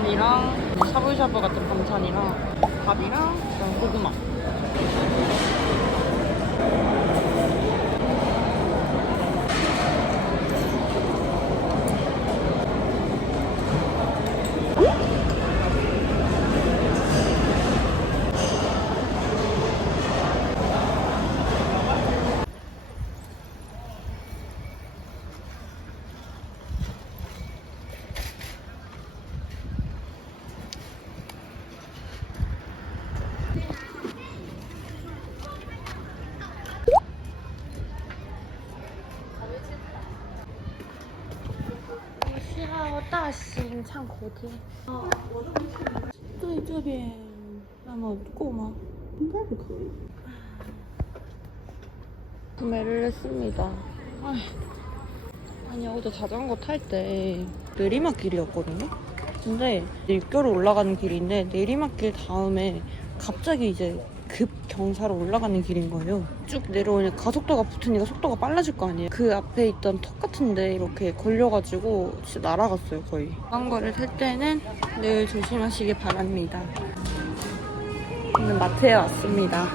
당면이랑 샤브샤브 같은 반찬이랑 밥이랑 고구마. 大型唱口贴。哦，对这边，那么够吗？应该是可以。 구매를 했습니다. 아휴, 아니 어제 자전거 탈 때 내리막길이었거든요. 근데 일교로 올라가는 길인데 내리막길 다음에 갑자기 이제 급 경사로 올라가는 길인 거예요. 쭉 내려오니 가속도가 붙으니까 속도가 빨라질 거 아니에요. 그 앞에 있던 턱 같은데 이렇게 걸려가지고 진짜 날아갔어요 거의. 자전거를 탈 때는 늘 조심하시기 바랍니다. 오늘 마트에 왔습니다.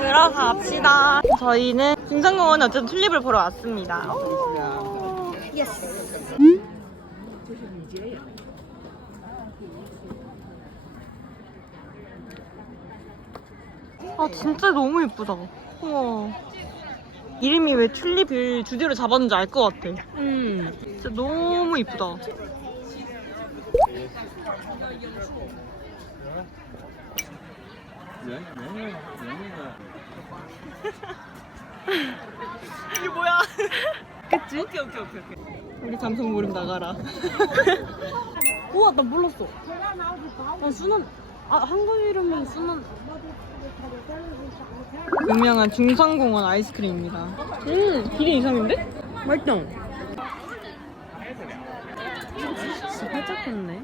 들어갑시다. 저희는 중산공원에 어쨌든 튤립을 보러 왔습니다. 오. 예스. 아 진짜 너무 예쁘다. 우와. 이름이 왜 튤립을 주제로 잡았는지 알 것 같아. 음. 진짜 너무 이쁘다. 이게 뭐야? 그치? 오케이 오케이 오케이 오케이. 우리 감성 모름 나가라. 우와 나 몰랐어. 나 순한 아 한국 이름은 순한 유명한 중산공원 아이스크림입니다. 음 길이 이상인데? 맛있다. 진짜 살짝 컸네.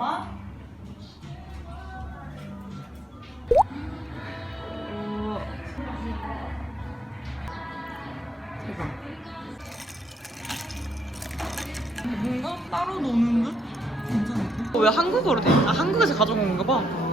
어... 한국어로 돼? 아, 한국에서 가져온 건가 봐.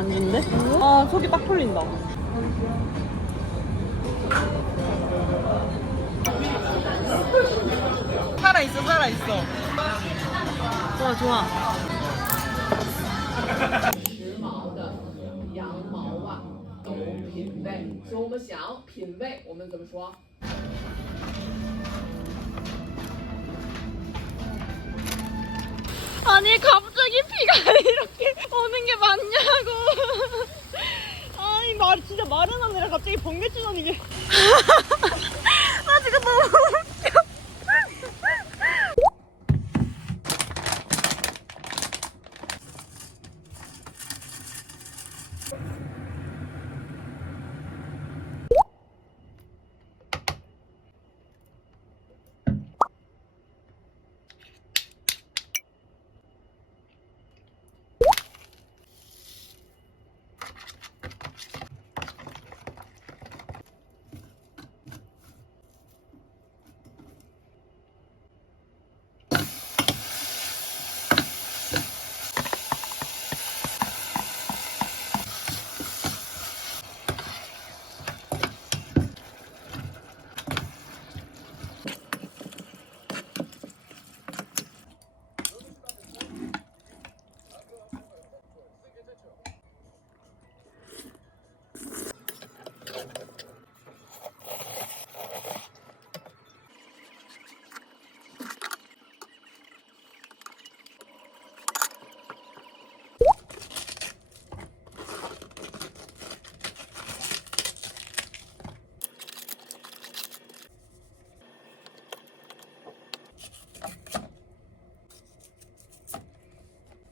안주인데? 아, 속이 빡 풀린다. 살아 있어, 살아 있어. 좋아, 좋아. 아니 갑자기 피가 이렇게 오는 게 맞냐고. 아니 말 진짜 말은 안 되라 갑자기 번개 치더니 이게. 나 지금 너무 웃겨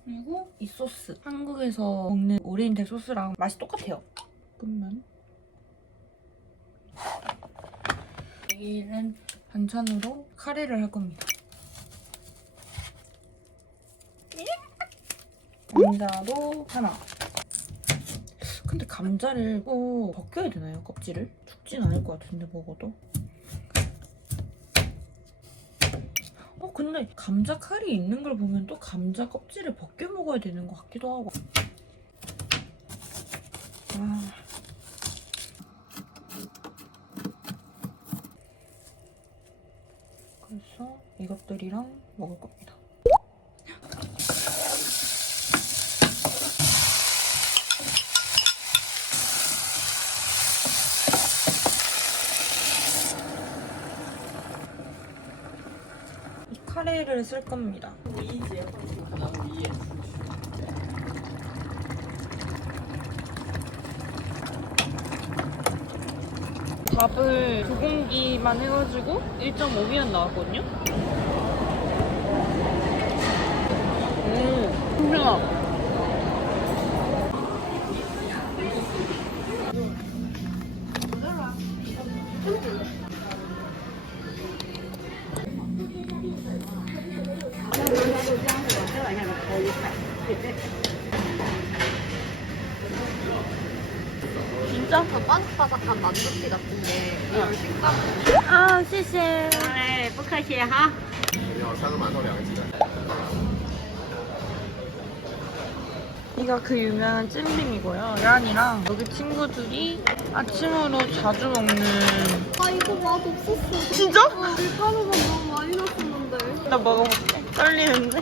그리고 이 소스. 한국에서 먹는 오리엔탈 소스랑 맛이 똑같아요. 그러면 내일은 반찬으로 카레를 할 겁니다. 감자도 하나. 근데 감자를 꼭 벗겨야 되나요, 껍질을? 죽진 않을 것 같은데, 먹어도. 어, 근데 감자 칼이 있는 걸 보면 또 감자 껍질을 벗겨 먹어야 되는 것 같기도 하고. 아. 그래서 이것들이랑 먹을 겁니다. 이 카레를 쓸 겁니다. 밥을 두 공기만 해가지고 1.5미연 나왔거든요. 음, 풍성아. 진짜? 바삭바삭한 만두피 같은데 이걸 식감 아, 谢谢.哎不客气哈有三个馒头，两个鸡蛋。 이가 그 유명한 찜빔이고요. 란이랑 여기 친구들이 아침으로 자주 먹는 아 이거 맛 없었어 진짜? 어, 밀가루가 너무 많이 났었는데 나 먹어볼게. 떨리는데?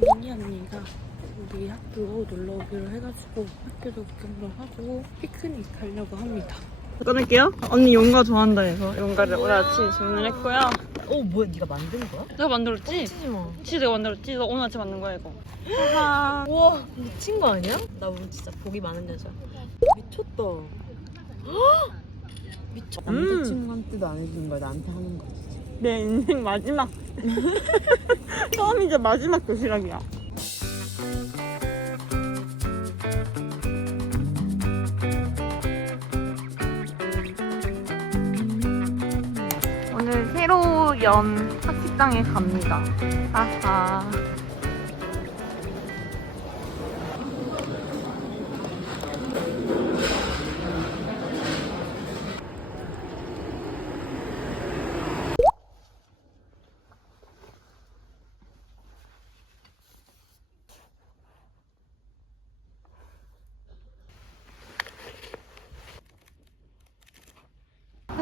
미니 언니가 우리 학교 놀러 오기로 해가지고 학교도 구경도 하고 피크닉 가려고 합니다. 끊을게요. 언니 용가 좋아한다 해서 용가를 오늘 아침에 주문했고요. 어 뭐야 네가 만든 거야? 내가 만들었지? 치지 마. 진짜 내가 만들었지? 너 오늘 아침 만든 거야 이거. 하하. 우와 미친 거 아니야? 나 오늘 진짜 복이 많은 여자. 미쳤다. 미쳤. 음. 남자친구한테도 안 해주는 거야 나한테 하는 거야. 내 인생 마지막. 처음이자 마지막 도시락이야. 오늘 새로 연 학식당에 갑니다. 아하.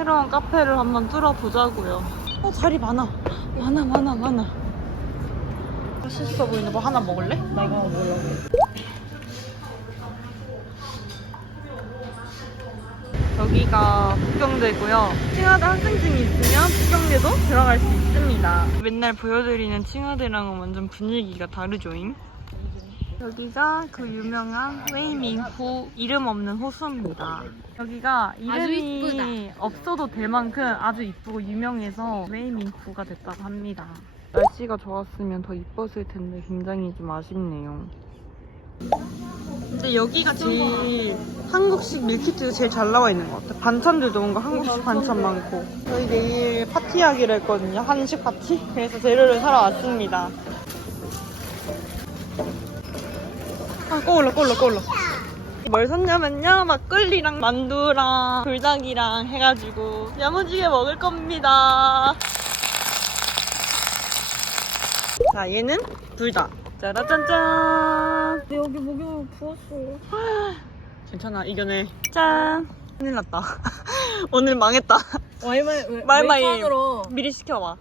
새로운 카페를 한번 뚫어보자고요. 어, 자리 많아. 많아, 많아, 많아. 맛있어 보이는데 뭐 하나 먹을래? 나 이거 하나 먹으려고. 여기가 북경대고요. 칭화대 학생증이 있으면 북경대도 들어갈 수 있습니다. 맨날 보여드리는 칭화대랑은 완전 분위기가 다르죠잉? 여기가 그 유명한 웨이밍후 이름 없는 호수입니다. 여기가 이름이 없어도 될 만큼 아주 이쁘고 유명해서 웨이밍후가 됐다고 합니다. 날씨가 좋았으면 더 이뻤을 텐데 굉장히 좀 아쉽네요. 근데 여기가 제일 한국식 밀키트가 제일 잘 나와 있는 것 같아. 반찬들도 뭔가 한국식 반찬 많고. 저희 내일 파티하기로 했거든요. 한식 파티. 그래서 재료를 사러 왔습니다. 아, 꺼올라, 꺼올라, 꺼올라. 뭘 샀냐면요. 막걸리랑 만두랑 불닭이랑 해가지고 야무지게 먹을 겁니다. 자, 얘는 불닭. 짜라짠짠. 근데 여기 목욕 부었어. 괜찮아, 이겨내. 짠. 큰일 났다. 오늘 망했다. 와이마이 말마이. 웨이턴으로 미리 시켜봐.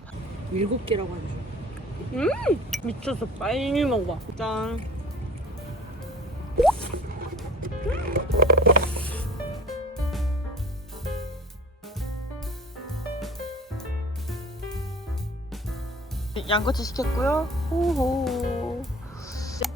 일곱 개라고 하죠. 음! 미쳤어. 빨리 먹어봐. 짠. 양꼬치 시켰고요. 호호.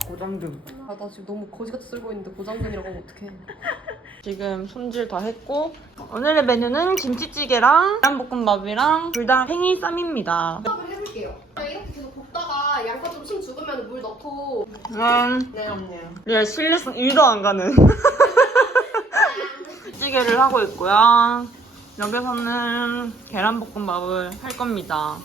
고장금. 아, 나 지금 너무 거지같이 쓸고 있는데 고장근이라고 하면 어떡해. 지금 손질 다 했고 오늘의 메뉴는 김치찌개랑 계란볶음밥이랑 불닭 팽이 쌈입니다. 을 해볼게요. 그냥 이렇게 계속 볶다가 양파 좀 심 넣고. 음, 네, 언니. 리얼 신뢰성 1도 안 가는 찌개를 하고 있고요. 여기서는 계란볶음밥을 할 겁니다.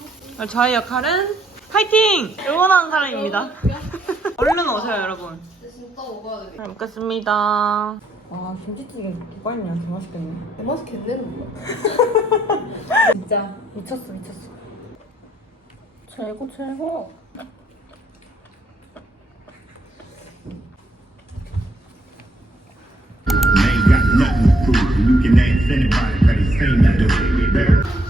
저의 역할은 파이팅! 응원하는 사람입니다. 얼른 오세요, 여러분. 진짜 먹어야 돼. 잘 먹겠습니다. 와, 김치찌개 했냐? 개 맛있겠네. 대맛이 겠네는 뭐야? 진짜 미쳤어, 미쳤어. 최고, 최고. anybody could have seen me do it.